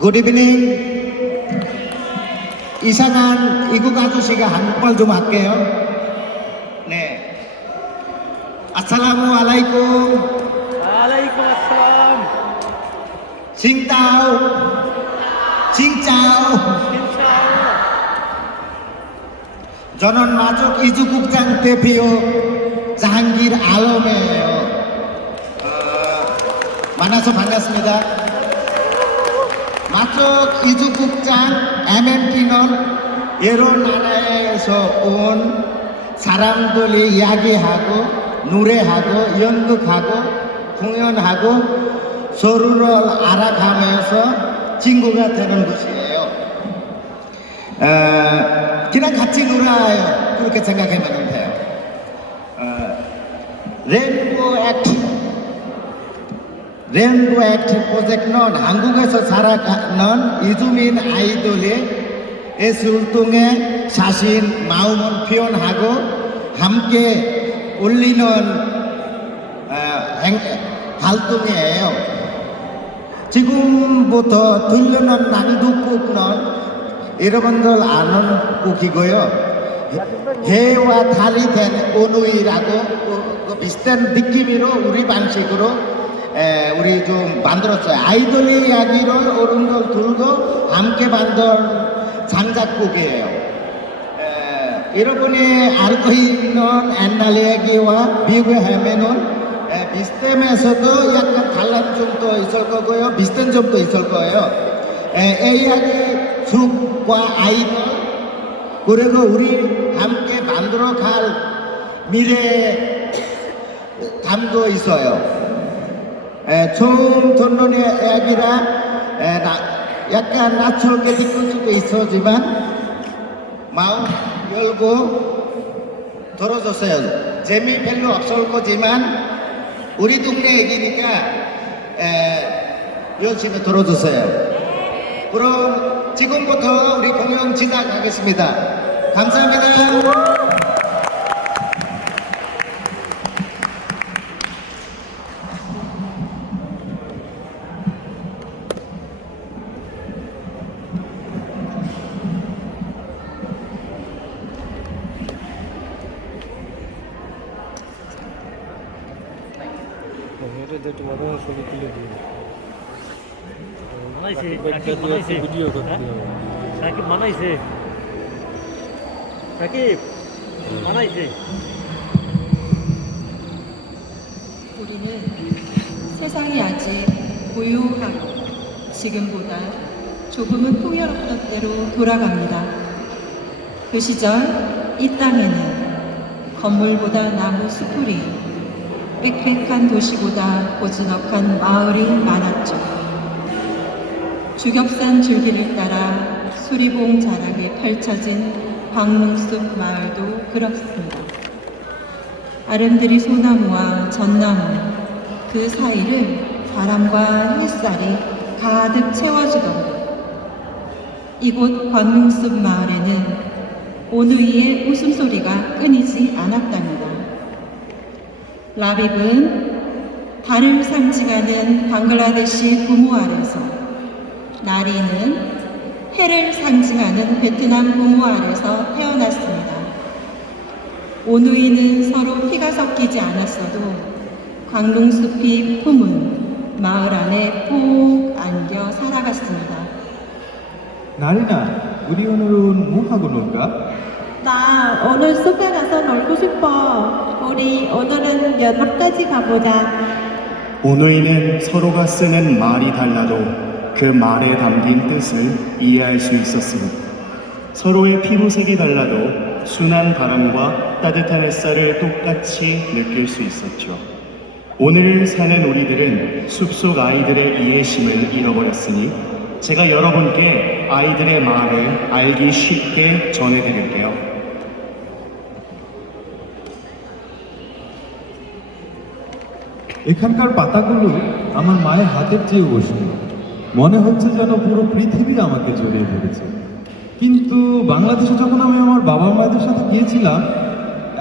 Good evening. 이상한 이국 아저씨가 한국말 좀 할게요. 네. 아살라무알라이쿰. 알라이쿰 칭따오. 칭짜오. 저는 마족 이주국장 대표 자한길 알롬이에요. 만나서 반갑습니다. 마족 이주국장 MMT는 여러 나라에서 온 사람들이 이야기하고 노래하고 연극하고 공연하고 서로를 알아가면서 친구가 되는 곳이에요. 그냥 같이 놀아요. 그렇게 생각하면 돼요. 레인보우 액트 프로젝트는 한국에서 살아가는 이주민 아이들의 예술동의 자신, 마음을 표현하고 함께 올리는 활동이에요. 지금부터 들려는 낭독곡은 여러분들 아는 곡이고요. 해와 달이 된 오누이라고 비슷한 느낌으로 우리 방식으로 우리 좀 만들었어요. 아이들의 이야기를 어른들 들고 함께 만든 장작곡이에요. 여러분이 알고 있는 옛날 얘기와 비교하면은 비슷하면서도 약간 달라진 점도 있을 거고요. 비슷한 점도 있을 거예요. 이야기 죽과 아이들 그리고 우리 함께 만들어갈 미래 담고 있어요. 처음 듣는 이야기라 약간 낯설게 느낄 수도 있었지만 마음 열고 들어줬어요. 재미 별로 없을 거지만 우리 동네 얘기니까 열심히 들어주세요. 그럼 지금부터 우리 공연 시작하겠습니다. 감사합니다. তোমারও ছবি তুলে দিও মানাইছে ভিডিও করতে হবে সাকিব মানাইছে সাকিব মানাইছে 우리는 세상이 아직 고요하고 지금보다 조금은 풍요롭던 때로 돌아갑니다. 그 시절 이 땅에는 건물보다 나무 수풀이 빽빽한 도시보다 고즈넉한 마을이 많았죠. 주겹산 줄기를 따라 수리봉 자락에 펼쳐진 광릉숲 마을도 그렇습니다. 아름드리 소나무와 전나무 그 사이를 바람과 햇살이 가득 채워주던데 이곳 광릉숲 마을에는 오누이의 웃음소리가 끊이지 않았답니다. 라빕은 달을 상징하는 방글라데시 부모 아래서, 나리는 해를 상징하는 베트남 부모 아래서 태어났습니다. 오누이는 서로 피가 섞이지 않았어도 광릉숲이 품은 마을 안에 푹 안겨 살아갔습니다. 나리나, 우리 오늘은 뭐 하고 놀까? 나 오늘 숲에 가서 놀고 싶어. 우리 오늘은 연못까지 가보자. 오누이는 서로가 쓰는 말이 달라도 그 말에 담긴 뜻을 이해할 수 있었습니다. 서로의 피부색이 달라도 순한 바람과 따뜻한 햇살을 똑같이 느낄 수 있었죠. 오늘을 사는 우리들은 숲속 아이들의 이해심을 잃어버렸으니 제가 여러분께 아이들의 말을 알기 쉽게 전해드릴게요. এখানকার পাতাগুলো আমার মায়ের হাতের চেয়ে উষ্ণ। মনে হচ্ছে যেন পুরো পৃথিবী আমাকে জড়িয়ে ধরেছে। কিন্তু বাংলাদেশে যখন আমি আমার বাবা মায়েদের সাথে গিয়েছিলাম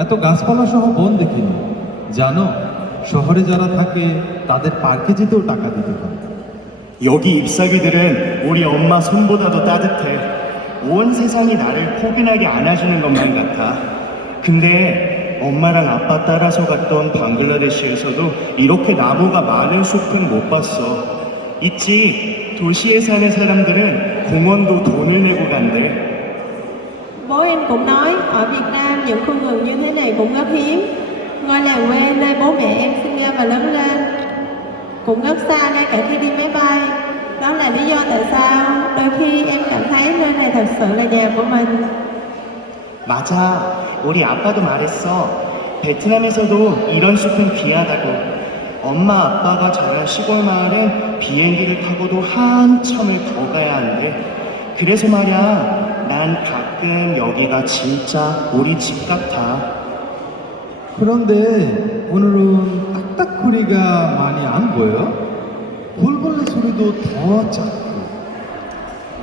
এত গাছপালা সহ বন দেখিনি। জানো, শহরে যারা থাকে তাদের পার্কে যেতেও টাকা দিতে হয়। 여기 잎사귀들은 우리 엄마 손보다도 따뜻해. 온 세상이 나를 포근하게 안아주는 것만 같아. 근데 엄마랑 아빠 따라서 갔던 방글라데시에서도 이렇게 나무가 많은 숲은 못 봤어. 있지, do시에 사는 사람들은 공원도 돈을 내고 간대. Bố em cũng nói ở Việt Nam những khu vườn như thế này cũng rất hiếm. Ngôi làng quê nơi bố mẹ em sinh ra và lớn lên cũng rất xa ngay cả khi đi máy bay. Đó là lý do tại sao đôi khi em cảm thấy nơi này thật sự là nhà của mình. 맞아. 우리 아빠도 말했어. 베트남에서도 이런 숲은 귀하다고. 엄마 아빠가 자란 시골 마을엔 비행기를 타고도 한참을 더 가야 한대. 그래서 말이야, 난 가끔 여기가 진짜 우리 집 같아. 그런데 오늘은 딱딱거리가 많이 안 보여? 돌벌레 소리도 더 작고.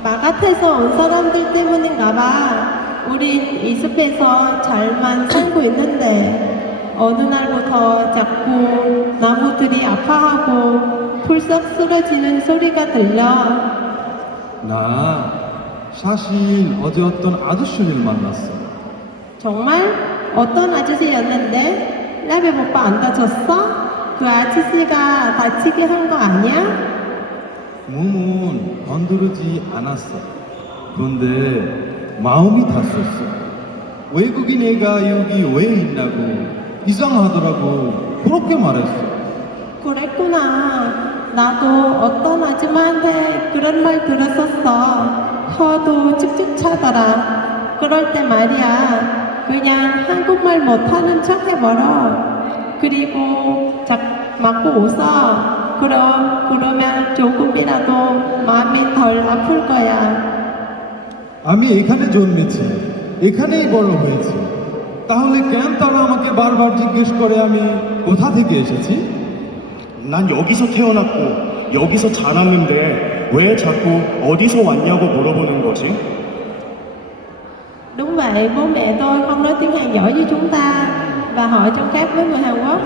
바깥에서 온 사람들 때문인가 봐. 우린 이 숲에서 잘만 살고 있는데 어느 날부터 자꾸 나무들이 아파하고 풀썩 쓰러지는 소리가 들려. 나 사실 어제 어떤 아저씨를 만났어. 정말? 어떤 아저씨였는데? 라비 오빠 안 다쳤어? 그 아저씨가 다치게 한 거 아니야? 몸은 건드리지 않았어. 그런데 마음이 다쳤어. 외국인 애가 여기 왜 있냐고 이상하더라고. 그렇게 말했어. 그랬구나. 나도 어떤 아줌마한테 그런 말 들었었어. 혀도 쭉쭉 차더라. 그럴 때 말이야. 그냥 한국말 못하는 척 해버려. 그리고 맞고 웃어. 그러면 조금이라도 마음이 덜 아플 거야. আমি এখানে জন্মেছি, এখানেই বড় হয়েছি, তাহলে কেন তারা আমাকে বারবার জিজ্ঞেস করে আমি কোথা থেকে এসেছি? 난 여기서 태어났고 여기서 자랐는데 왜 자꾸 어디서 왔냐고 물어보는 거지? Đúng vậy, bố mẹ tôi không nói tiếng Hàn giỏi như chúng ta và họ trông khác với người Hàn Quốc.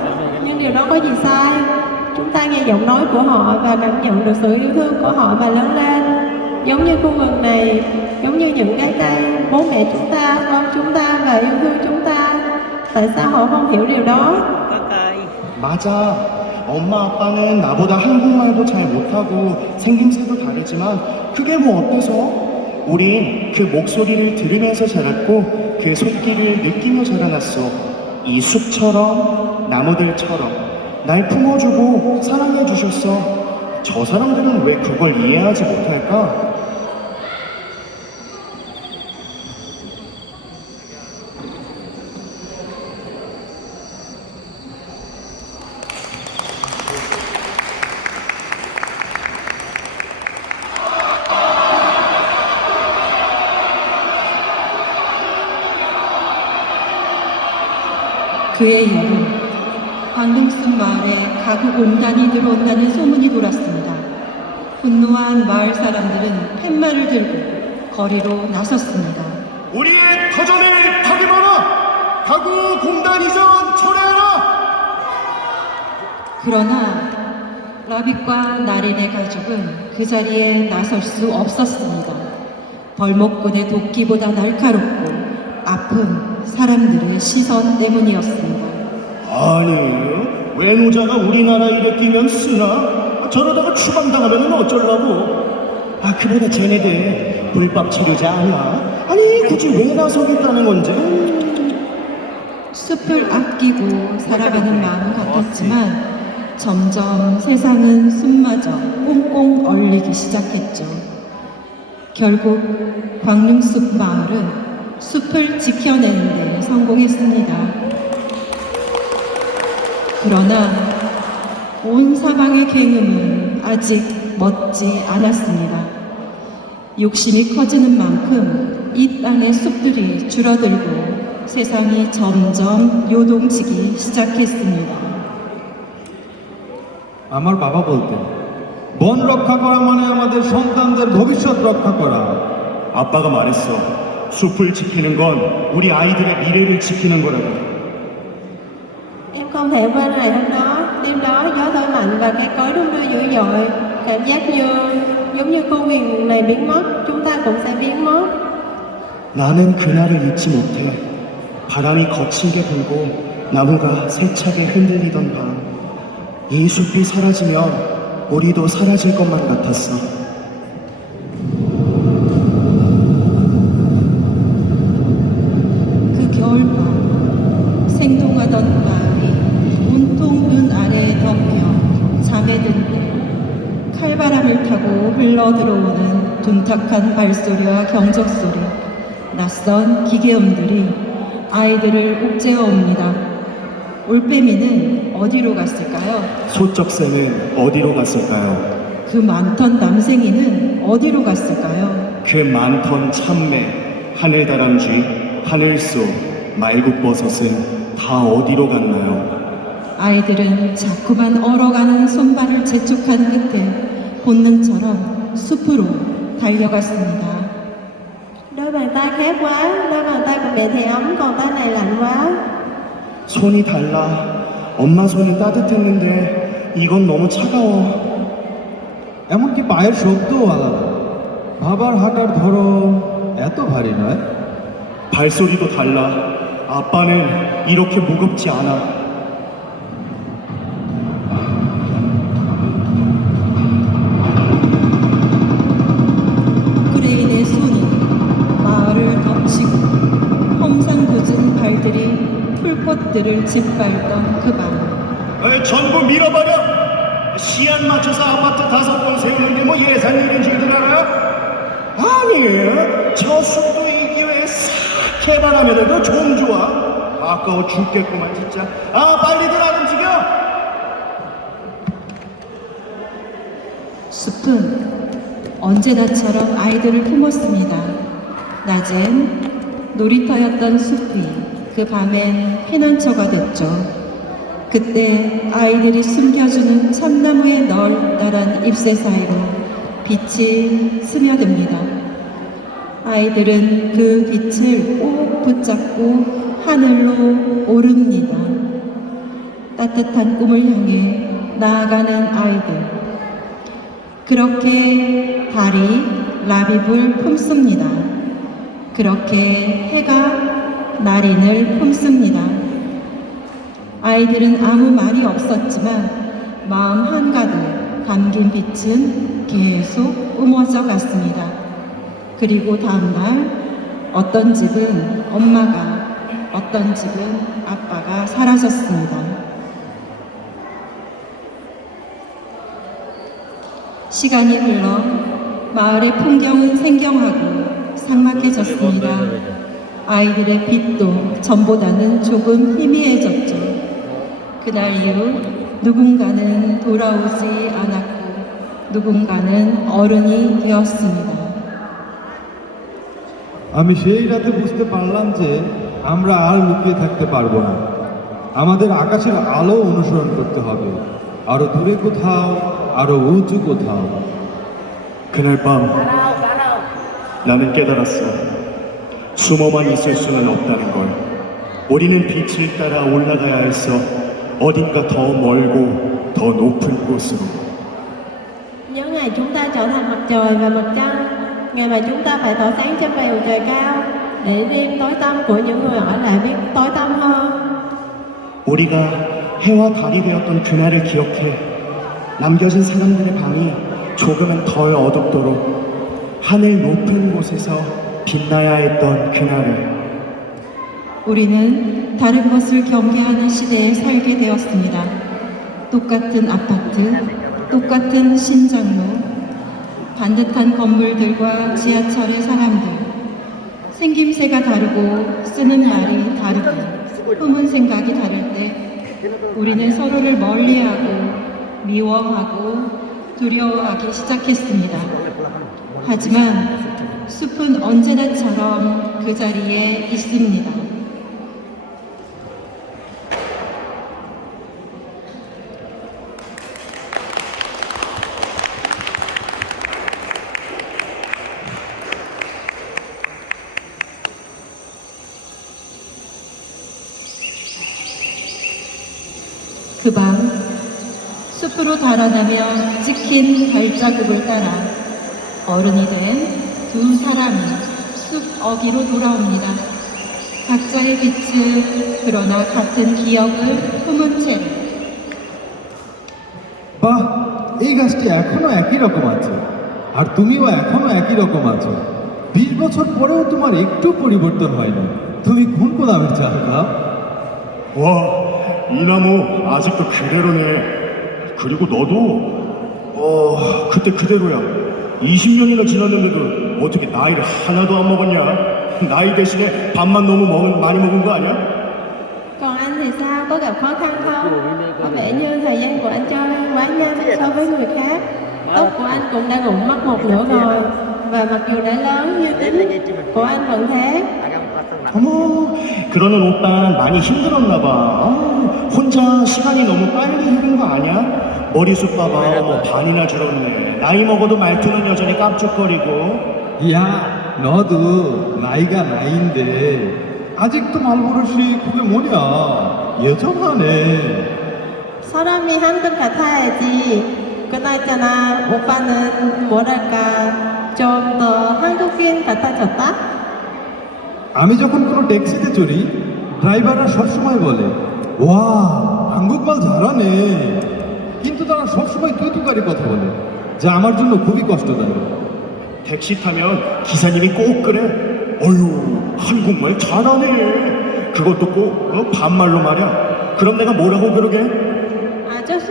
Nhưng điều đó có gì sai? Chúng ta nghe giọng nói của họ và cảm nhận được sự yêu thương của họ và lớn lên. Giống như khu vườn này, giống như những cái cây, bố mẹ chúng ta ôm chúng ta và yêu thương chúng ta. Tại sao họ không hiểu điều đó? 맞아. 엄마 아빠는 나보다 한국말도 잘 못하고 생김새도 다르지만 그게 뭐 어때서? 우린 그 목소리를 들으면서 자랐고 그 손길을 느끼며 자라났어. 이 숲처럼 나무들처럼 날 품어주고 사랑해 주셨어. 저 사람들은 왜 그걸 이해하지 못할까? 그의 여름, 광릉숲 마을에 가구공단이 들어온다는 소문이 돌았습니다. 분노한 마을 사람들은 팻말을 들고 거리로 나섰습니다. 우리의 터전을 타기 마라! 가구 공단 이전 철회하라! 그러나 라빗과 나린의 가족은 그 자리에 나설 수 없었습니다. 벌목꾼의 도끼보다 날카롭고 아픈 사람들의 시선 때문이었습니다. 아니, 외노자가 우리나라 일에 뛰면 쓰나? 저러다가 추방당하면 어쩌려고? 아, 그보다 쟤네들 불법 체류자 아니야? 아니, 굳이 왜 나서겠다는 건지? 숲을 아끼고 살아가는 마음 같았지만 점점 세상은 숲마저 꽁꽁 얼리기 시작했죠. 결국 광릉숲 마을은 숲을 지켜내는 데 성공했습니다. 그러나 온 사방의 굉음은 아직 멎지 않았습니다. 욕심이 커지는 만큼 이 땅의 숲들이 줄어들고 세상이 점점 요동치기 시작했습니다. আমার বাবা বলতেন বন রক্ষা করা মানে আমাদের সন্তানদের ভবিষ্যৎ রক্ষা করা। 아빠가 말했어. 숲을 지키는 건 우리 아이들의 미래를 지키는 거라고. Em không thể quên ngày hôm đó. Đêm đó gió thổi mạnh và cây cối đung đưa dữ dội. cảm giác như giống như công viên này biến mất, chúng ta cũng sẽ biến mất. 나는 그날을 잊지 못해. 바람이 거칠게 불고 나무가 세차게 흔들리던 밤. 이 숲이 사라지면 우리도 사라질 것만 같았어. 그 겨울밤 생동하던 마을이 온통 눈 아래에 덮여 잠에 들 때 칼바람을 타고 흘러들어오는 둔탁한 발소리와 경적소리, 낯선 기계음들이 아이들을 옥죄어 옵니다. 올빼미는 어디로 갔을까요? 소쩍새는 어디로 갔을까요? 그 많던 남생이는 어디로 갔을까요? 그 많던 참매, 하늘다람쥐, 하늘소, 말국버섯은 다 어디로 갔나요? 아이들은 자꾸만 얼어가는 손발을 재촉한 끝에 본능처럼 숲으로 달려갔습니다. Đôi bàn tay khát quá, đôi bàn tay của mẹ thì ấm, còn tay này lạnh quá. 손이 달라. 엄마 손은 따뜻했는데 이건 너무 차가워. এমনকি পায়ের শব্দও আলাদা। বাবার হাঁটার ধরন এত ভারী নয়। 발소리도 달라. 아빠는 이렇게 무겁지 않아. 크레인의 손이 마을을 덮치고 험상궂은 발들이 풀꽃들을 짓밟던 그 밤. 전부 밀어버려. 시간 맞춰서 아파트 5번 세우는 게 뭐 예산 일인 줄들 알아요? 아니, 저 숲도 이 기회에 싹 개발하면 이거 좀 좋아. 아까워 죽겠구만 진짜. 빨리들 안 움직여. 숲은 언제나처럼 아이들을 품었습니다. 낮엔 놀이터였던 숲이 그 밤엔 피난처가 됐죠. 그때 아이들이 숨겨주는 참나무의 널따란 잎새 사이로 빛이 스며듭니다. 아이들은 그 빛을 꼭 붙잡고 하늘로 오릅니다. 따뜻한 꿈을 향해 나아가는 아이들. 그렇게 달이 라비불 품습니다. 그렇게 해가 날인을 품습니다. 아이들은 아무 말이 없었지만 마음 한가득 감긴 빛은 계속 뿜어져 갔습니다. 그리고 다음날 어떤 집은 엄마가, 어떤 집은 아빠가 사라졌습니다. 시간이 흘러 마을의 풍경은 생경하고 삭막해졌습니다. 아이들의 빛도 전보다는 조금 희미해졌죠. 그날 이후 누군가는 돌아오지 않았고 누군가는 어른이 되었습니다. আমি সেই রাতে বুঝতে পারলাম যে আমরা আর লুকিয়ে থাকতে পারবো না। আমাদের আকাশের আলো অনুসরণ করতে হবে, আরো দূরে কোথাও, আরো উঁচু কোথাও। 그날 밤 나는 깨달았어. 숨어만 있을 수는 없다는 걸. 우리는 빛을 따라 올라가야 했어. 어딘가 더 멀고 더 높은 곳으로. Nhớ ngày chúng ta trở thành mặt trời và mặt trăng, ngày mà chúng ta phải tỏa sáng trên bầu trời cao, để riêng tối tăm của những người ở lại biết tối tăm hơn. 우리가 해와 달이 되었던 그날을 기억해. 남겨진 사람들의 밤이 조금은 덜 어둡도록 하늘 높은 곳에서 빛나야 했던 그날을. 우리는 다른 것을 경계하는 시대에 살게 되었습니다. 똑같은 아파트, 똑같은 신장로, 반듯한 건물들과 지하철의 사람들, 생김새가 다르고 쓰는 말이 다르고 품은 생각이 다를 때 우리는 서로를 멀리하고 미워하고 두려워하기 시작했습니다. 하지만 숲은 언제나처럼 그 자리에 있습니다. 그 밤 숲은 숲으로 달아나며 찍힌 발자국을 따라 어른이 된 두 사람이 숲 어귀로 돌아옵니다. 각자의 빛을 그러나 같은 기억을 품은 채 বাহ, এই গাছটি এখনো একই রকম আছে আর তুমিও এখনো একই রকম আছো। 20 বছর পরেও তোমার একটু পরিবর্তন হয়নি। তুমি কোন কোদামের চাল খাও? 와, 이 나무 아직도 그대로네. 그리고 너도, 그때 그대로야. 20년이나 지났는데도 어떻게 나이를 하나도 안 먹었냐? 나이 대신에 밥만 너무 많이 먹은 거 아니야? Còn anh thì sao? Có gặp khó khăn không? Có vẻ như thời gian của anh trôi quá nhanh so với người khác. Tóc của anh cũng đã rụng mất một nửa rồi. Và mặc dù đã lớn như tính của anh vẫn thế. 어머, 그러는 오빠 많이 힘들었나 봐. 혼자 시간이 너무 빨리 흐른 거 아니야? 머리숱 봐봐, 뭐 반이나 줄었네. 나이 먹어도 말투는 여전히 깜짝거리고. 야, 너도 나이가 나이인데 아직도 말버릇이 그게 뭐냐? 여전하네. 사람이 한결 같아야지. 그나저나 오빠는 뭐랄까 좀 더 한국인 같아졌다? আমি যখন কোনো ট্যাক্সিতে চড়ি ড্রাইভাররা সবসময় বলে ওয়া 한국말 잘하네, কিন্তু তারা সবসময় তুই তুকারি কথা বলে যা আমার জন্য খুবই কষ্টদায়ক। 택시 타면 기사님이 꼭 그래. 어휴, 한국말 잘하네. 그것도 꼭 반말로 말이야. 그럼 내가 뭐라고 그러게? 아저씨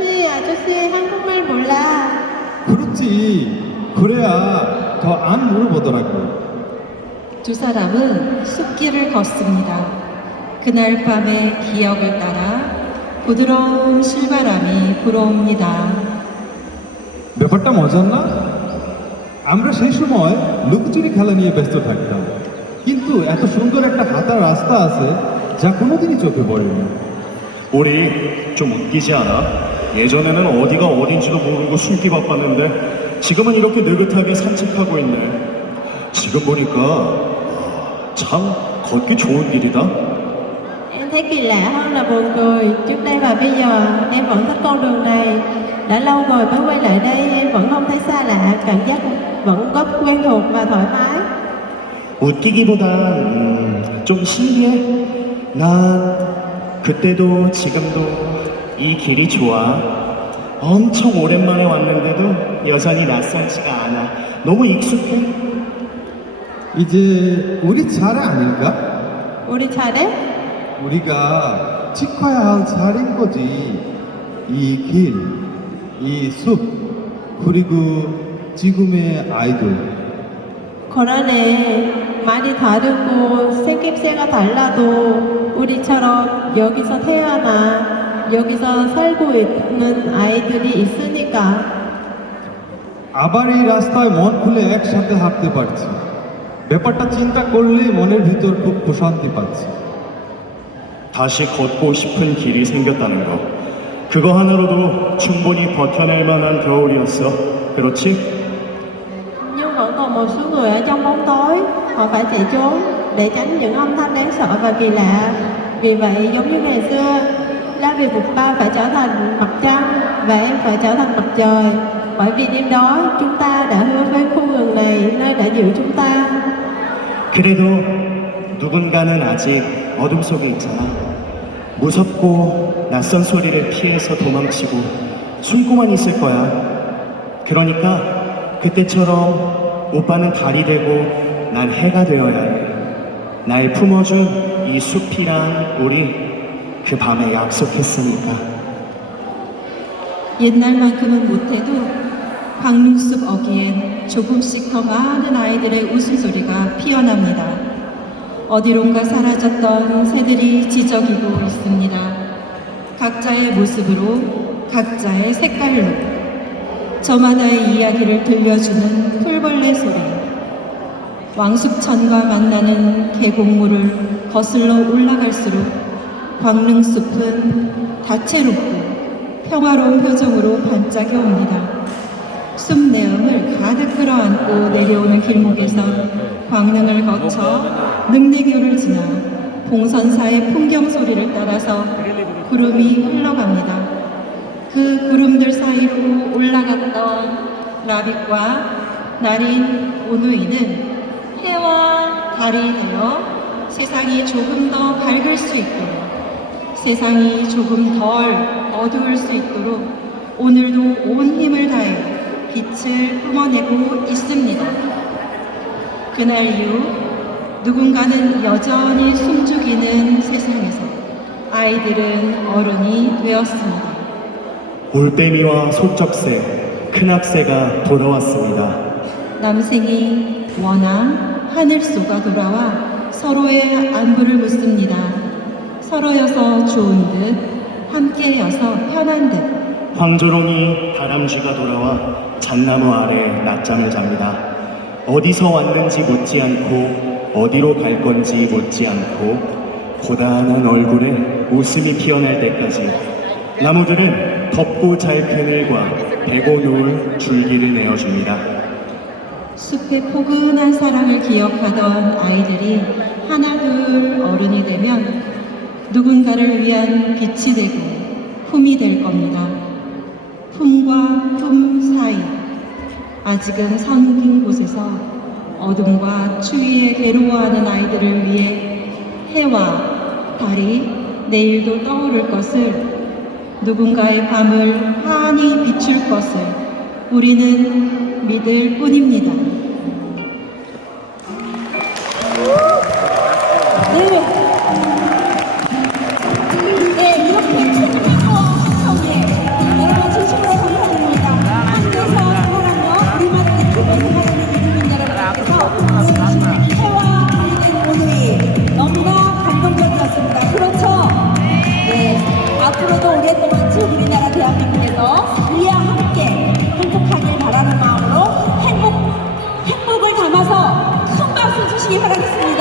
한국말 몰라. 그렇지, 그래야 더 안 물어보더라고. 두 사람은 숲길을 걷습니다. 그날 밤의 기억을 따라 부드러운 실바람이 불어옵니다. ব্যাপারটা মজার না? আমরা সেই সময় লুকোচুরি খেলা নিয়ে ব্যস্ত থাকতাম, কিন্তু এত সুন্দর একটা হাঁটার রাস্তা আছে যা কোনোদিনই চোখে পড়েনি। 우리 좀 웃기지 않아? 예전에는 어디가 어딘지도 모르고 숨기 바빴는데 지금은 이렇게 느긋하게 산책하고 있네. 지금 보니까 참 걷기 좋은 길이다. Em thấy kỳ lạ hơn là buồn cười. Trước đây và bây giờ em vẫn thích con đường này. Đã lâu rồi mới quay lại đây em vẫn không thấy xa lạ. Cảm giác vẫn rất quen thuộc và thoải mái. 웃기기보다 좀 신기해. 난 그때도 지금도 이 길이 좋아. 엄청 오랜만에 왔는데도 여전히 낯설지가 않아. 너무 익숙해. 이제 우리 차례 아닐까? 우리 차례? 우리가 지켜야 할 차례인 거지. 이 길, 이 숲, 그리고 지금의 아이들. 그러네. 말이 다르고 생김새가 달라도 우리처럼 여기서 태어나 여기서 살고 있는 아이들이 있으니까. আবার এই রাস্তায় মন খুলে একসাথে হাঁটতে পারছি। ব্যাপারটা চিন্তা করলে মনের ভিতর খুব প্রশান্তি পাচ্ছি। 다시 걷고 싶은 길이 생겼다는 거. 그거 하나로도 충분히 버텨낼 만한 겨울이었어. 그렇지? Nhưng vẫn còn một số người ở trong bóng tối. Họ phải chạy trốn để tránh những âm thanh đáng sợ và kỳ lạ. Vì vậy giống như ngày xưa, La Vì Phục Ba phải trở thành mặt trăng và em phải trở thành mặt trời. Bởi vì đêm đó chúng ta đã hứa với khu rừng này nơi đã giữ chúng ta. 그래도 누군가는 아직 어둠 속에 있잖아. 무섭고 낯선 소리를 피해서 도망치고 숨고만 있을 거야. 그러니까 그때처럼 오빠는 달이 되고 난 해가 되어야 해. 날 품어준 이 숲이랑 우리 그 밤에 약속했으니까. 옛날만큼은 못해도 광릉숲 어귀엔 조금씩 더 많은 아이들의 웃음소리가 피어납니다. 어디론가 사라졌던 새들이 지저귀고 있습니다. 각자의 모습으로, 각자의 색깔로 저마다의 이야기를 들려주는 풀벌레 소리, 왕숙천과 만나는 계곡물을 거슬러 올라갈수록 광릉숲은 다채롭고 평화로운 표정으로 반짝여 옵니다. 숲 내음을 가득 끌어안고 내려오는 길목에서 광릉을 거쳐 능내교를 지나 봉선사의 풍경 소리를 따라서 구름이 흘러갑니다. 그 구름들 사이로 올라갔던 라빗과 나린 오누이는 해와 달이 되어 세상이 조금 더 밝을 수 있도록, 세상이 조금 덜 어두울 수 있도록 오늘도 온 힘을 다해 빛을 뿜어내고 있습니다. 그날 이후 누군가는 여전히 숨죽이는 세상에서 아이들은 어른이 되었습니다. 올빼미와 소쩍새, 큰악새가 돌아왔습니다. 남생이 원앙 하늘소가 돌아와 서로의 안부를 묻습니다. 서로여서 좋은 듯 함께여서 편한 듯. 황조롱이 다람쥐가 돌아와 잣나무 아래 낮잠을 잡니다. 어디서 왔는지 묻지 않고 어디로 갈 건지 묻지 않고 고단한 얼굴에 웃음이 피어날 때까지 나무들은 덥고 잘 그늘과 베고 누울 줄기를 내어줍니다. 숲의 포근한 사랑을 기억하던 아이들이 하나둘 어른이 되면 누군가를 위한 빛이 되고 품이 될 겁니다. 품과 품 사이, 아직은 성긴 곳에서 어둠과 추위에 괴로워하는 아이들을 위해 해와 달이 내일도 떠오를 것을, 누군가의 밤을 환히 비출 것을 우리는 믿을 뿐입니다. 네, 이렇게 최고와 함성에 여러분 진심으로 감사드립니다. 한국에서 살아가며 우리만을 지키고 살아가는 이주민 여러분께서 해와 달된 오늘이 너무나 감동적이었습니다. 그렇죠? 네, 앞으로도 오랫동안 우리나라 대한민국에서 우리와 함께 행복하길 바라는 마음으로 행복을 담아서 큰 박수 주시기 바라겠습니다.